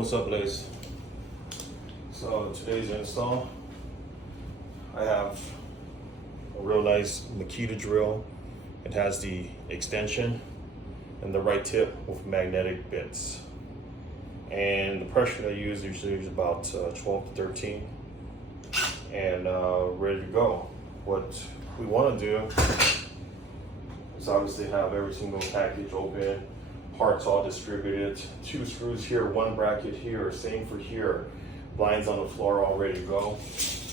What's up, Blaze? So today's install, I have a real nice Makita drill. It has the extension and the right tip with magnetic bits. And the pressure I use usually is about 12 to 13. And ready to go. What we want to do is obviously have every single package open, parts all distributed, 2 screws here, 1 bracket here, same for here, blinds on the floor all ready to go.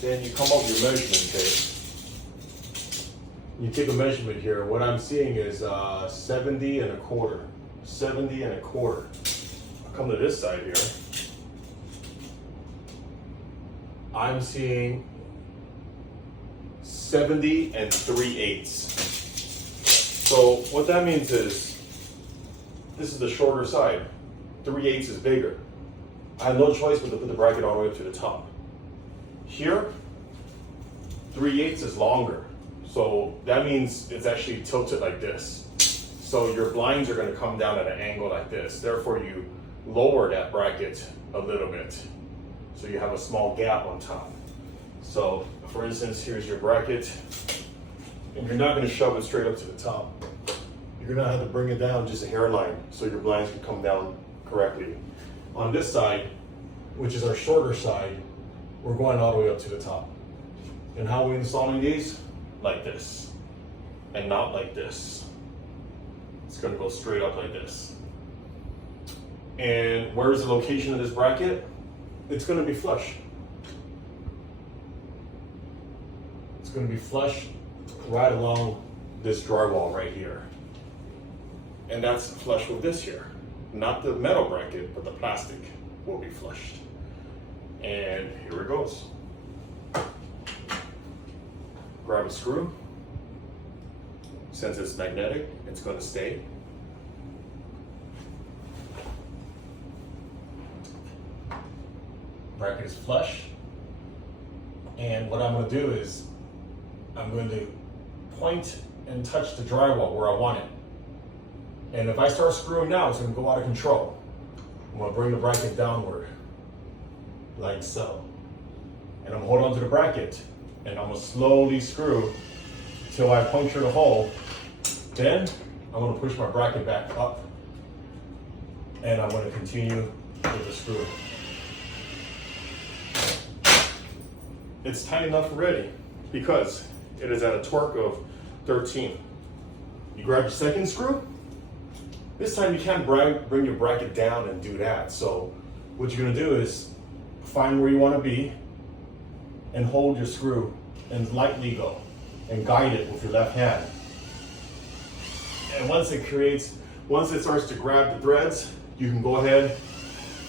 Then you come up with your measurement tape. You take a measurement here. What I'm seeing is 70 and a quarter. 70 and a quarter. I'll come to this side here. I'm seeing 70 and 3/8. So what that means is, this is the shorter side. 3/8 is bigger. I have no choice but to put the bracket all the way up to the top. Here, 3/8 is longer. So that means it's actually tilted like this. So your blinds are gonna come down at an angle like this. Therefore you lower that bracket a little bit. So you have a small gap on top. So for instance, here's your bracket. And you're not gonna shove it straight up to the top. You're gonna have to bring it down just a hairline so your blinds can come down correctly. On this side, which is our shorter side, we're going all the way up to the top. And how are we installing these? Like this, and not like this. It's gonna go straight up like this. And where's the location of this bracket? It's gonna be flush. It's gonna be flush right along this drywall right here. And that's flush with this here. Not the metal bracket, but the plastic will be flushed. And here it goes. Grab a screw. Since it's magnetic, it's going to stay. Bracket is flush. And what I'm going to do is, I'm going to point and touch the drywall where I want it. And if I start screwing now, it's going to go out of control. I'm going to bring the bracket downward, like so. And I'm going to hold on to the bracket, and I'm going to slowly screw till I puncture the hole. Then I'm going to push my bracket back up, and I'm going to continue with the screw. It's tight enough already because it is at a torque of 13. You grab your second screw. This time you can't bring your bracket down and do that. So what you're gonna do is find where you wanna be and hold your screw and lightly go and guide it with your left hand. And once it starts to grab the threads, you can go ahead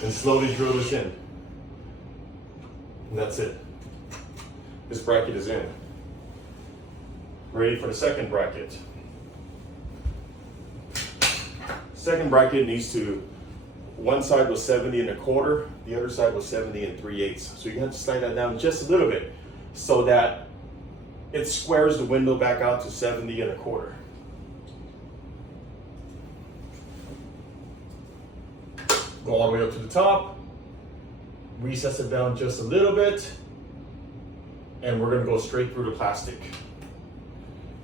and slowly drill this in. And that's it. This bracket is in. Ready for the second bracket. Second bracket needs to, one side was 70 and a quarter, the other side was 70 and 3/8. So you have to slide that down just a little bit so that it squares the window back out to 70 and a quarter. Go all the way up to the top, recess it down just a little bit, and we're gonna go straight through the plastic.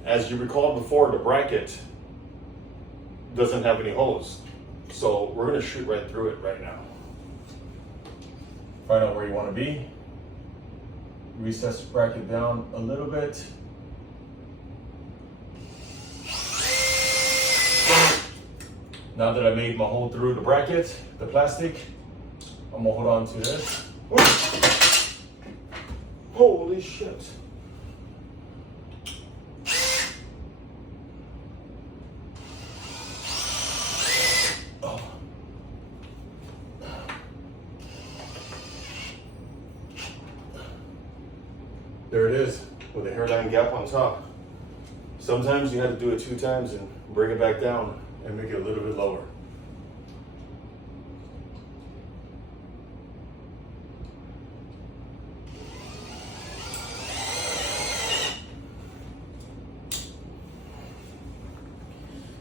As you recall before, the bracket doesn't have any holes. So we're gonna shoot right through it right now. Find out where you wanna be. Recess the bracket down a little bit. Now that I made my hole through the bracket, the plastic, I'm gonna hold on to this. Holy shit. There it is, with a hairline gap on top. Sometimes you have to do it 2 times and bring it back down and make it a little bit lower.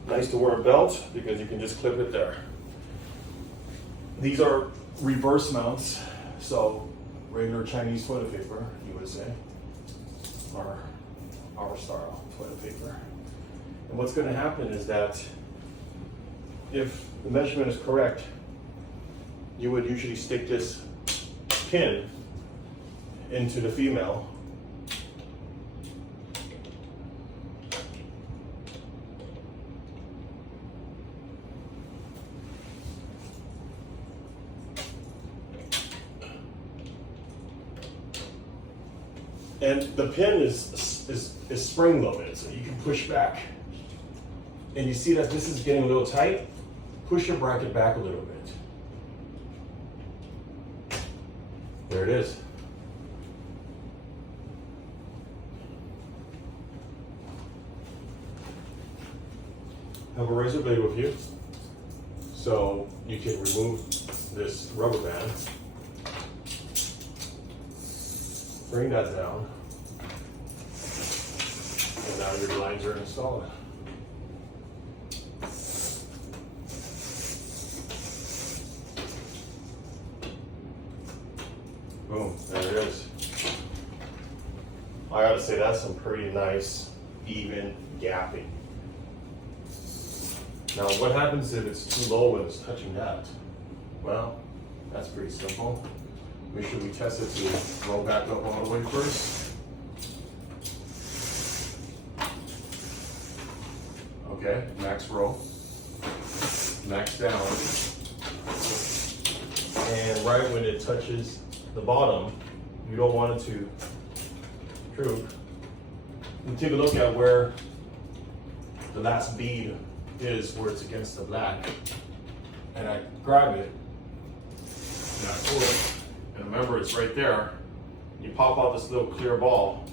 Nice to wear a belt because you can just clip it there. These are reverse mounts. So regular Chinese toilet paper, you would say, or our style toilet paper. And what's going to happen is that if the measurement is correct, you would usually stick this pin into the female. And the pin is spring loaded, so you can push back. And you see that this is getting a little tight, push your bracket back a little bit. There it is. Have a razor blade with you, so you can remove this rubber band. Bring that down, and now your lines are installed. Boom, there it is. I gotta say, that's some pretty nice, even gapping. Now, what happens if it's too low when it's touching that? Well, that's pretty simple. Make sure we test it to roll back up all the way first. Okay, max roll, max down. And right when it touches the bottom, you don't want it to droop. You take a look at where the last bead is, where it's against the black. And I grab it, and I pull it. And remember, it's right there. You pop out this little clear ball.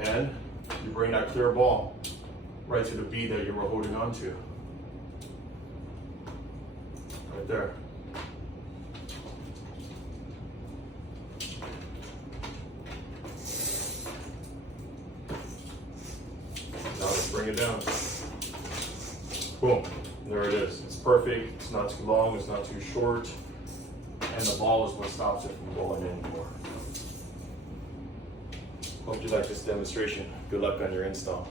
And you bring that clear ball right to the bead that you were holding on to. Right there. Now let's bring it down. Boom. There it is. It's perfect. It's not too long. It's not too short. And the ball is what stops it from going anymore. Hope you like this demonstration. Good luck on your install.